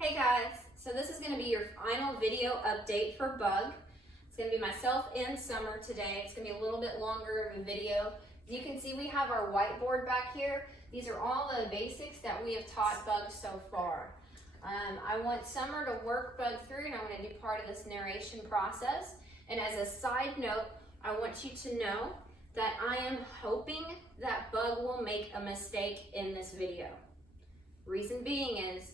Hey guys, so this is going to be your final video update for Bug. It's going to be myself and Summer today. It's going to be a little bit longer of a video. As you can see, we have our whiteboard back here. These are all the basics that we have taught Bug so far. I want Summer to work Bug through, and I'm going to do part of this narration process. And as a side note, I want you to know that I am hoping that Bug will make a mistake in this video. Reason being is,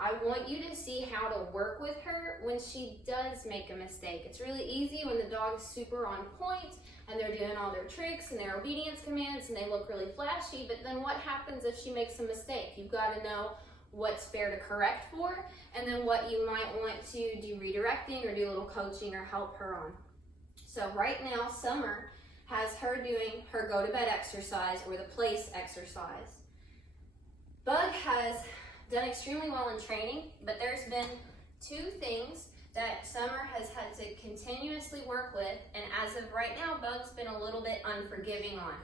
I want you to see how to work with her when she does make a mistake. It's really easy when the dog is super on point and they're doing all their tricks and their obedience commands and they look really flashy, but then what happens if she makes a mistake? You've got to know what's fair to correct for, and then what you might want to do redirecting or do a little coaching or help her on. So right now, Summer has her doing her go to bed exercise or the place exercise. Bug has done extremely well in training, but there's been two things that Summer has had to continuously work with, and as of right now, Bug's been a little bit unforgiving on.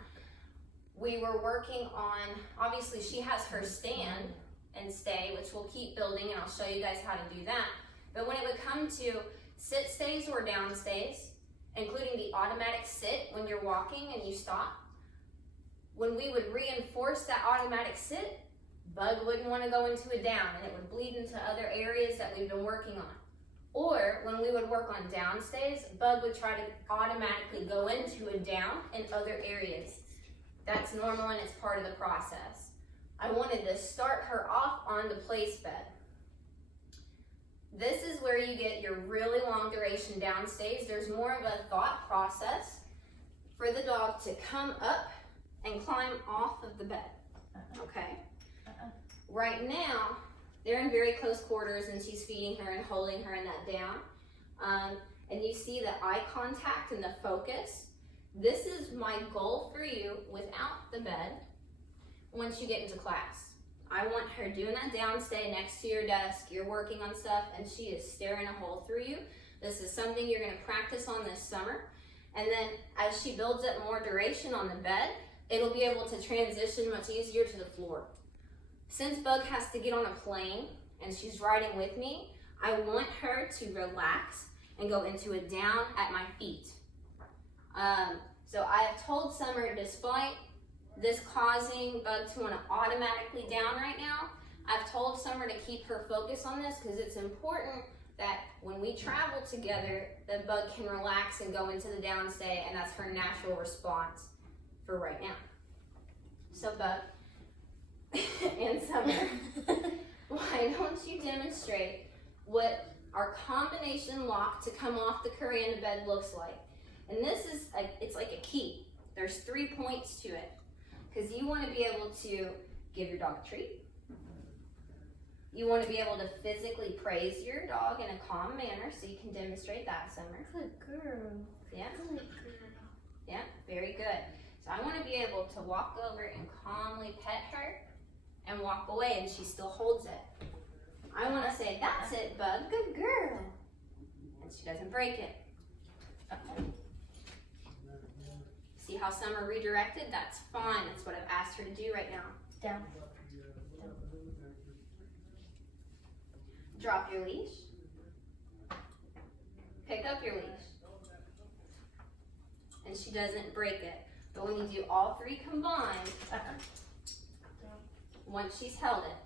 We were working on, obviously she has her stand and stay, which we'll keep building, and I'll show you guys how to do that. But when it would come to sit stays or down stays, including the automatic sit when you're walking and you stop, when we would reinforce that automatic sit, Bug wouldn't want to go into a down and it would bleed into other areas that we've been working on. Or when we would work on down stays, Bug would try to automatically go into a down in other areas. That's normal and it's part of the process. I wanted to start her off on the place bed. This is where you get your really long duration down stays. There's more of a thought process for the dog to come up and climb off of the bed, okay? Right now, they're in very close quarters and she's feeding her and holding her in that down. And you see the eye contact and the focus. This is my goal for you without the bed once you get into class. I want her doing that down stay next to your desk, you're working on stuff, and she is staring a hole through you. This is something you're gonna practice on this summer. And then as she builds up more duration on the bed, it'll be able to transition much easier to the floor. Since Bug has to get on a plane and she's riding with me, I want her to relax and go into a down at my feet. So I have told Summer, despite this causing Bug to want to automatically down right now, I've told Summer to keep her focus on this because it's important that when we travel together, that Bug can relax and go into the down stay, and that's her natural response for right now. So Bug and Summer, why don't you demonstrate what our combination lock to come off the Korean bed looks like? And this is, it's like a key. There's 3 points to it. Because you want to be able to give your dog a treat. You want to be able to physically praise your dog in a calm manner, so you can demonstrate that, Summer. Good girl. Yeah? Good girl. Yeah, very good. So I want to be able to walk over and calmly pet her and walk away, and she still holds it. I want to say, that's it, Bug, good girl. And she doesn't break it. See how Summer redirected? That's fine. That's what I've asked her to do right now. Down. Drop your leash. Pick up your leash. And she doesn't break it. But when you do all three combined, once she's held it,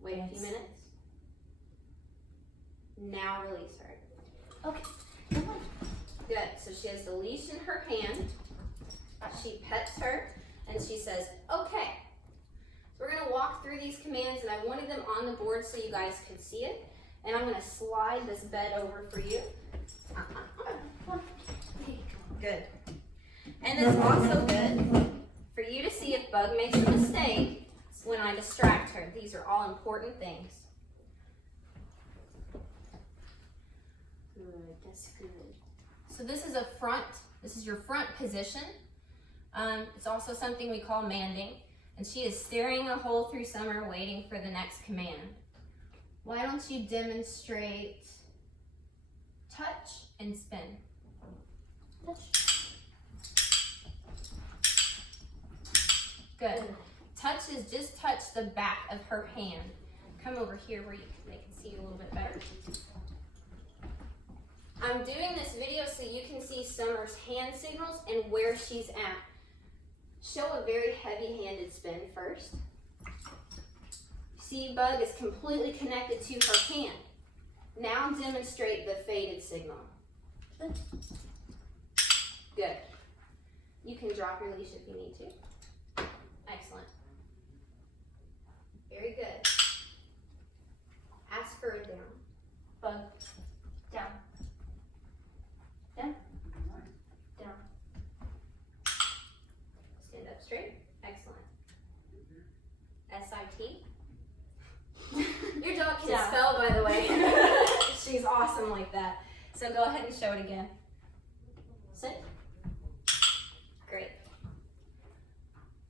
wait a few minutes. Now release her. Okay. Good. So she has the leash in her hand. She pets her and she says, okay. So we're going to walk through these commands, and I wanted them on the board so you guys could see it. And I'm going to slide this bed over for you. Good. And it's also good for you to see if Bug makes a mistake when I distract her. These are all important things. Good. That's good. So this is your front position. It's also something we call manding. And she is staring a hole through Summer, waiting for the next command. Why don't you demonstrate touch and spin? Touch. Good. just touch the back of her hand. Come over here where they can see you a little bit better. I'm doing this video so you can see Summer's hand signals and where she's at. Show a very heavy-handed spin first. See, Bug is completely connected to her hand. Now demonstrate the faded signal. Good. You can drop your leash if you need to. Excellent. Very good. Ask for a down. Bug. Down. Down. Down. Stand up straight. Excellent. SIT. Your dog can spell, by the way. She's awesome like that. So go ahead and show it again. Sit. Great.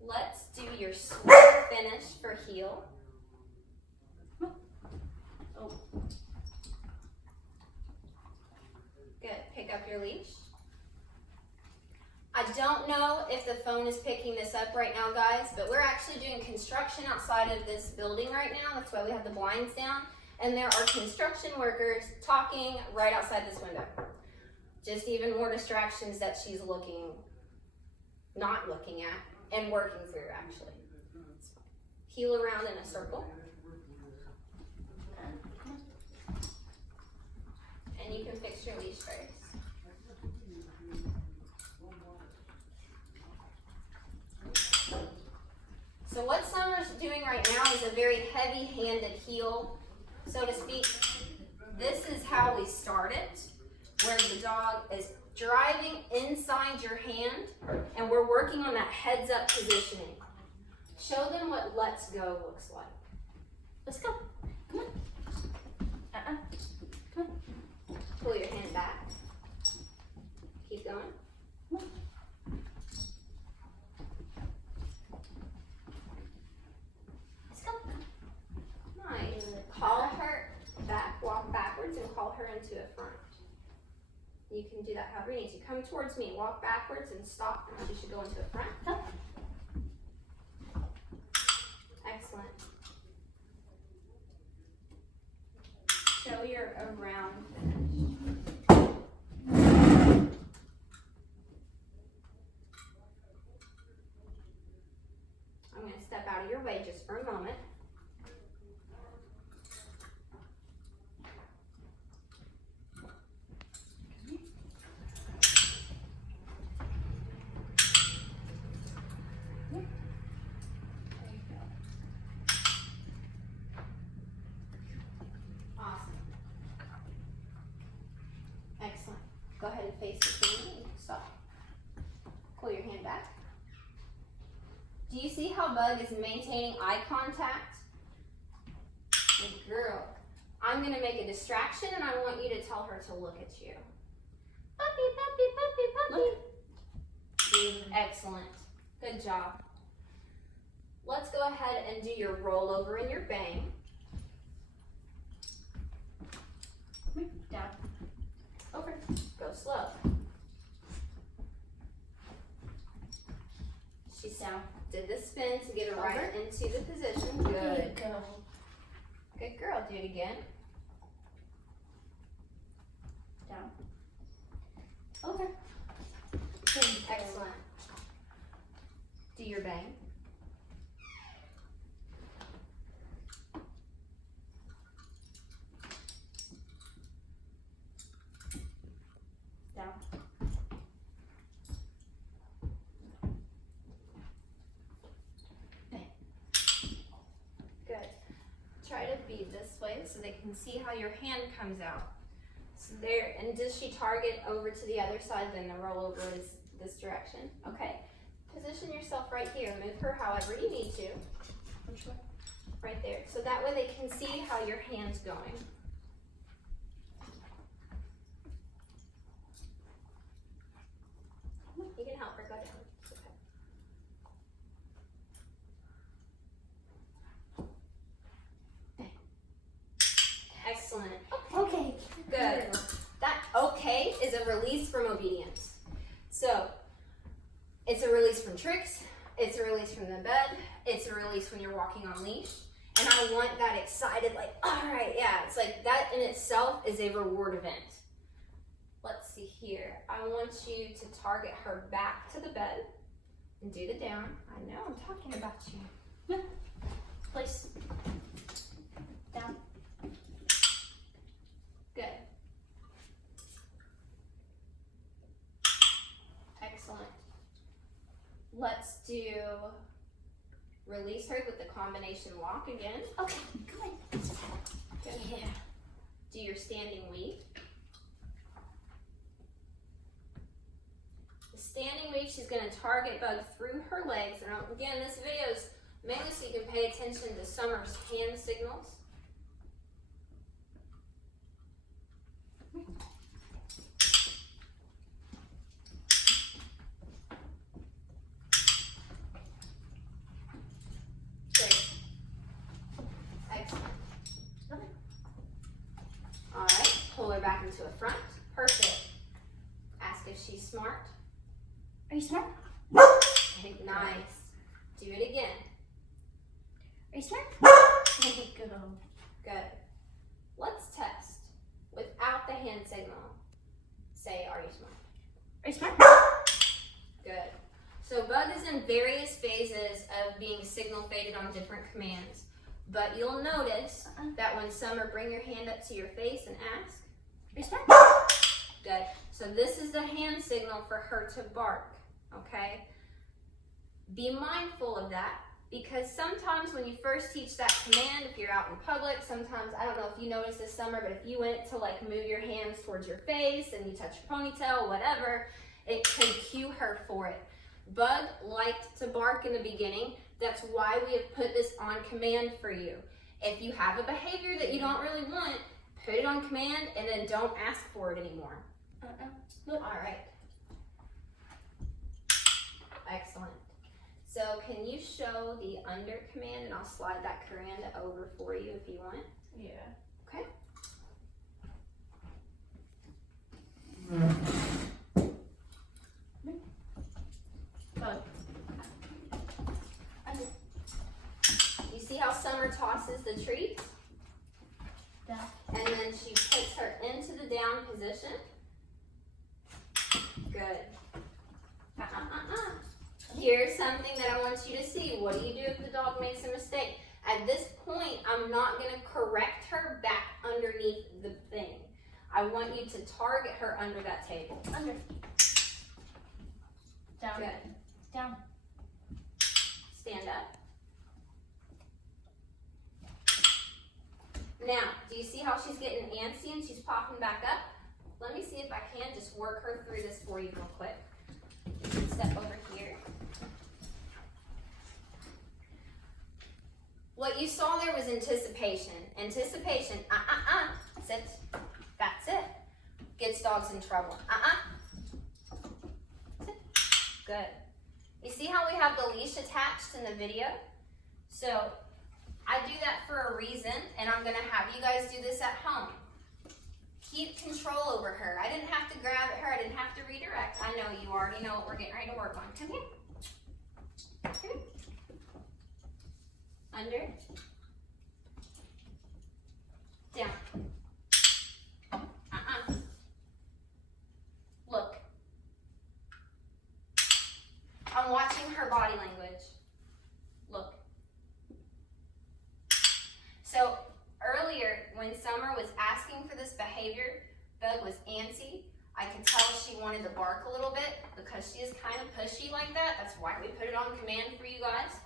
Let's do your sweep finish for heel. Oh. Good. Pick up your leash. I don't know if the phone is picking this up right now, guys, but we're actually doing construction outside of this building right now. That's why we have the blinds down. And there are construction workers talking right outside this window. Just even more distractions that she's not looking at, and working through, actually. Heel around in a circle. And you can fix your leash first. So what Summer's doing right now is a very heavy-handed heel, so to speak. This is how we start it, where the dog is driving inside your hand, and we're working on that heads-up positioning. Show them what let's go looks like. Let's go. Come on. Come on. Pull your hand back. Keep going. Come on. Let's go. Nice. Call her back, walk backwards, and call her into a front. You can do that however you need to. Come towards me, walk backwards and stop, and she should go into a front. Excellent. Show your around finish. I'm going to step out of your way just for a moment. Go ahead and face the camera and stop. Pull your hand back. Do you see how Bug is maintaining eye contact? Good girl. I'm going to make a distraction and I want you to tell her to look at you. Puppy, puppy, puppy, puppy. Excellent. Good job. Let's go ahead and do your rollover and your bang. Down. Over. Go slow. She's down. Did the spin to get her right into the position. Good. Good girl. Do it again. Down. Over. Excellent. Do your bang. Down. Good. Try to be this way so they can see how your hand comes out. So there, and does she target over to the other side, then the rollover is this direction? Okay. Position yourself right here. Move her however you need to. Which way? Right there. So that way they can see how your hand's going. You can help her go down. Okay. Excellent. Okay. Good. That okay is a release from obedience. So it's a release from tricks, It's a release from the bed. It's a release when you're walking on leash. And I want that excited, like, all right, yeah. It's like that in itself is a reward event. Let's see here. I want you to target her back to the bed and do the down. I know, I'm talking about you. Place. Down. Good. Excellent. Let's do release her with the combination walk again. Okay, come on. Good. Yeah. Do your standing weave. The standing weave, she's going to target Bug through her legs. And again, this video is mainly so you can pay attention to Summer's hand signals. Great. Excellent. All right, pull her back into a front. Perfect. Ask if she's smart. Are you smart? Nice. Do it again. Are you smart? Good. Good. Let's test without the hand signal. Say, are you smart? Are you smart? Good. So Bug is in various phases of being signal faded on different commands. But you'll notice that when Summer, bring your hand up to your face and ask. Are you smart? Good. So this is the hand signal for her to bark, okay? Be mindful of that, because sometimes when you first teach that command, if you're out in public, sometimes, I don't know if you noticed this Summer, but if you went to like move your hands towards your face and you touch your ponytail, whatever, it could cue her for it. Bug liked to bark in the beginning. That's why we have put this on command for you. If you have a behavior that you don't really want, put it on command and then don't ask for it anymore. Look. All right. Excellent. So can you show the under command, and I'll slide that command over for you if you want. Yeah. Okay. Bug. You see how Summer tosses the treat? Down. And then she puts her into the down position. Good. Here's something that I want you to see. What do you do if the dog makes a mistake? At this point, I'm not going to correct her back underneath the thing. I want you to target her under that table. Under. Down. Good. Down. Stand up. Now, do you see how she's getting antsy and she's popping back up? Let me see if I can just work her through this for you real quick. Step over here. What you saw there was anticipation. Anticipation, sit. That's it. Gets dogs in trouble. Sit. Good. You see how we have the leash attached in the video? So I do that for a reason, and I'm gonna have you guys do this at home. Keep control over her. I didn't have to grab at her. I didn't have to redirect. I know you already know what we're getting ready to work on. Come here. Come here. Under. Down. Look. I'm watching her body language. Look. So earlier, when Summer was asking for this behavior, Bug was antsy. I could tell she wanted to bark a little bit because she is kind of pushy like that. That's why we put it on command for you guys.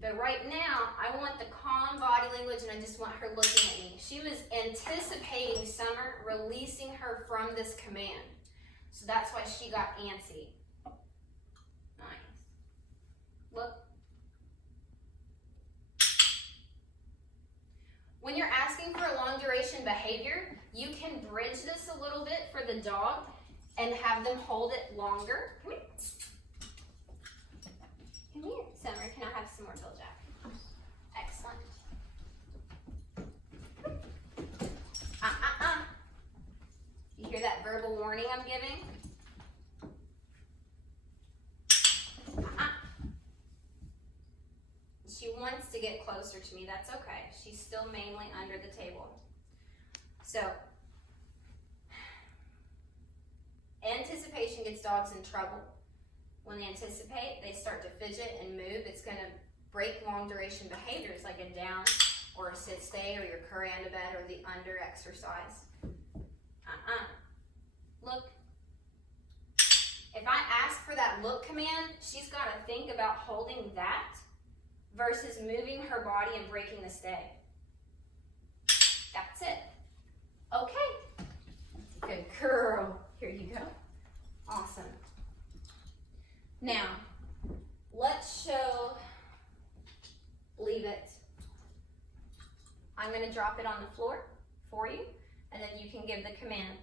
But right now, I want the calm body language, and I just want her looking at me. She was anticipating Summer releasing her from this command. So that's why she got antsy. Nice. Look. When you're asking for a long duration behavior, you can bridge this a little bit for the dog and have them hold it longer. Come here. Come here, Summer. Can I have some more Bill Jack? Excellent. You hear that verbal warning I'm giving? to get closer to me, that's okay. She's still mainly under the table. So, anticipation gets dogs in trouble. When they anticipate, they start to fidget and move. It's going to break long duration behaviors like a down or a sit stay or your curry under bed or the under exercise. Look. If I ask for that look command, she's got to think about holding that versus moving her body and breaking the stay. That's it. Okay. Good girl. Here you go. Awesome. Now, let's show, leave it. I'm going to drop it on the floor for you, and then you can give the command.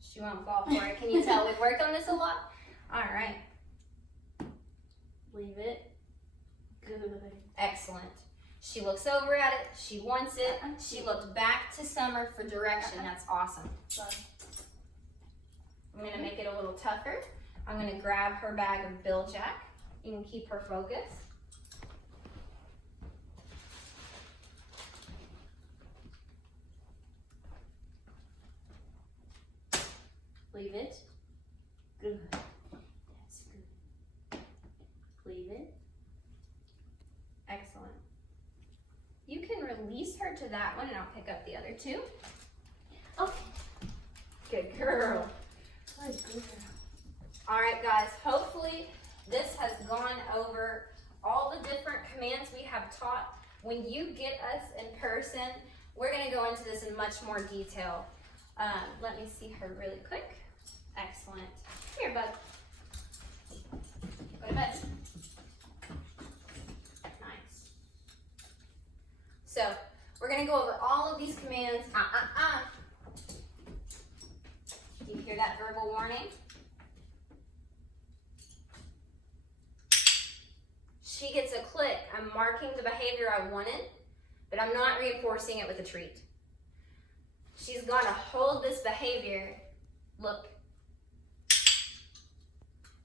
She won't fall for it. Can you tell we've worked on this a lot? All right. Leave it. Good. Excellent. She looks over at it. She wants it. She looked back to Summer for direction. That's awesome. I'm going to make it a little tougher. I'm going to grab her bag of Bill Jack. You can keep her focused. Leave it. Good. That's good. Leave it. Excellent. You can release her to that one and I'll pick up the other two. Okay. Good girl. Good girl. All right, guys, hopefully this has gone over all the different commands we have taught. When you get us in person, we're going to go into this in much more detail. Let me see her really quick. Excellent. Here, bud. Go to bed. Nice. So, we're going to go over all of these commands. Do you hear that verbal warning? She gets a click. I'm marking the behavior I wanted, but I'm not reinforcing it with a treat. She's got to hold this behavior. Look.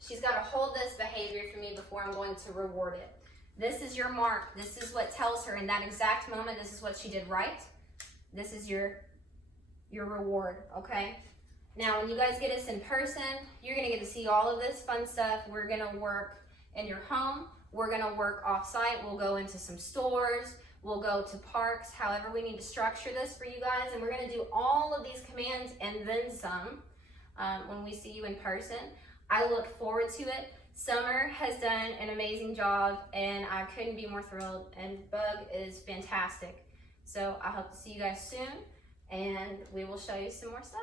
She's got to hold this behavior for me before I'm going to reward it. This is your mark. This is what tells her in that exact moment, this is what she did right. This is your reward, okay? Now, when you guys get us in person, you're going to get to see all of this fun stuff. We're going to work in your home. We're going to work off-site. We'll go into some stores. We'll go to parks, however we need to structure this for you guys. And we're going to do all of these commands and then some when we see you in person. I look forward to it. Summer has done an amazing job, and I couldn't be more thrilled. And Bug is fantastic. So I hope to see you guys soon, and we will show you some more stuff.